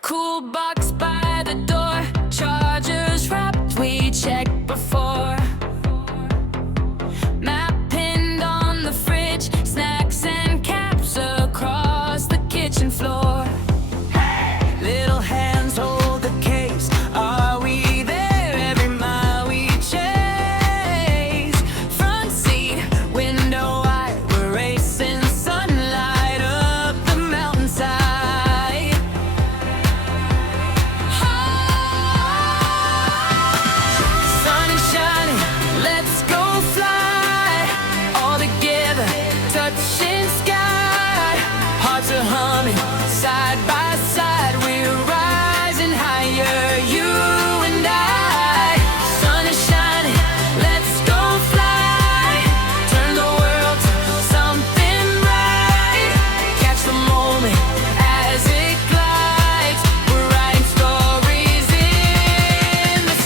Cool box by the door, chargers wrapped, we checked before. Map pinned on the fridge, snacks and caps across the kitchen floor. Little hands hold the case, are we there? Every mile we chase. Front seat, window wide, we're racing sunlight up the mountainside. Sun is shining, let's go fly. All together, touching sky. Hearts are humming, side by side. We're rising higher, you and I. Sun is shining, let's go fly. Turn the world to something bright. Catch the moment as it glides. We're writing stories in the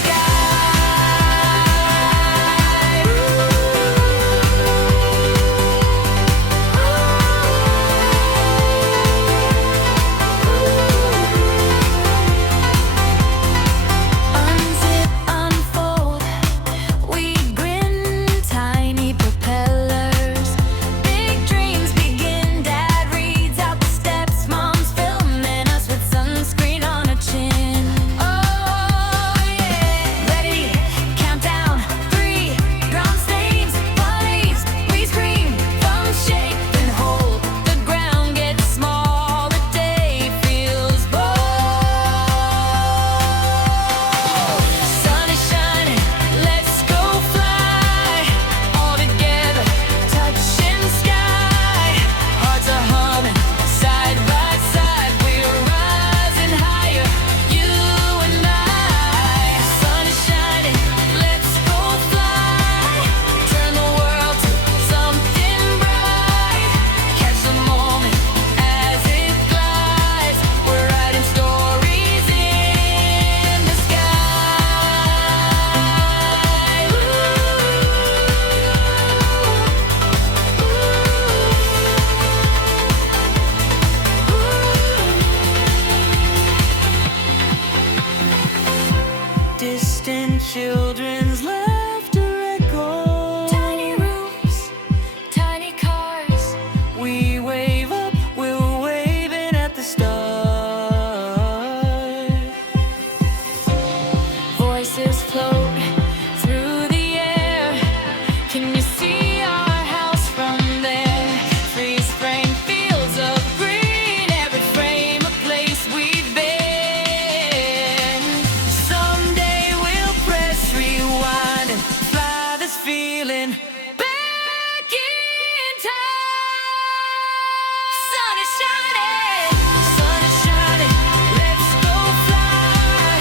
Unzip, unfold, we grin, tiny propellers. Big dreams begin, Dad reads out the steps, Mom's filming us with sunscreen on her chin. Oh yeah, ready, countdown, 3, ground stains, bodies, we scream from shape and hold. The ground gets small, the day feels bold. Sun is shining, let's go fly. All together, touching sky. Hearts are humming, side by side. We're rising higher, you and I. Sun is shining, let's go fly. Turn the world to something bright. Catch the moment as it glides. We're writing stories in the sky. Distant children's laughter echo. Tiny roofs, tiny cars. We wave up, we're waving at the stars. Voices float through the air. Can you see our house from there? Freeze frame fields of green, every frame a place we've been. Someday we'll press rewind and fly this feeling back in time. Sun is shining, let's go fly.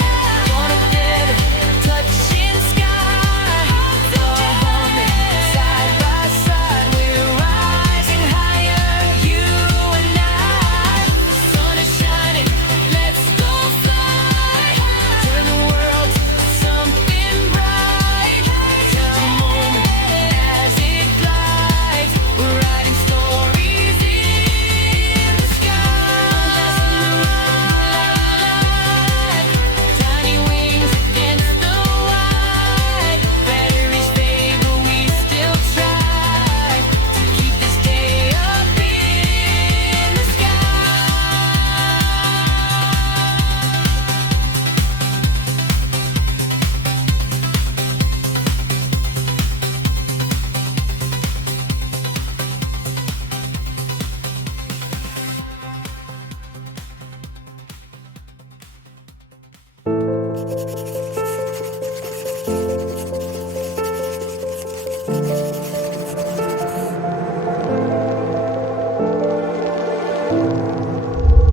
Gonna get it, touching sky. The humming, side by side. We're rising higher, you and I. Sun is shining, let's go fly. Turn the world to something bright. Catch a moment as it glides. We're writing stories in the sky. Tiny wings against the wide. Batteries fade, but we still try to keep this day up in the sky.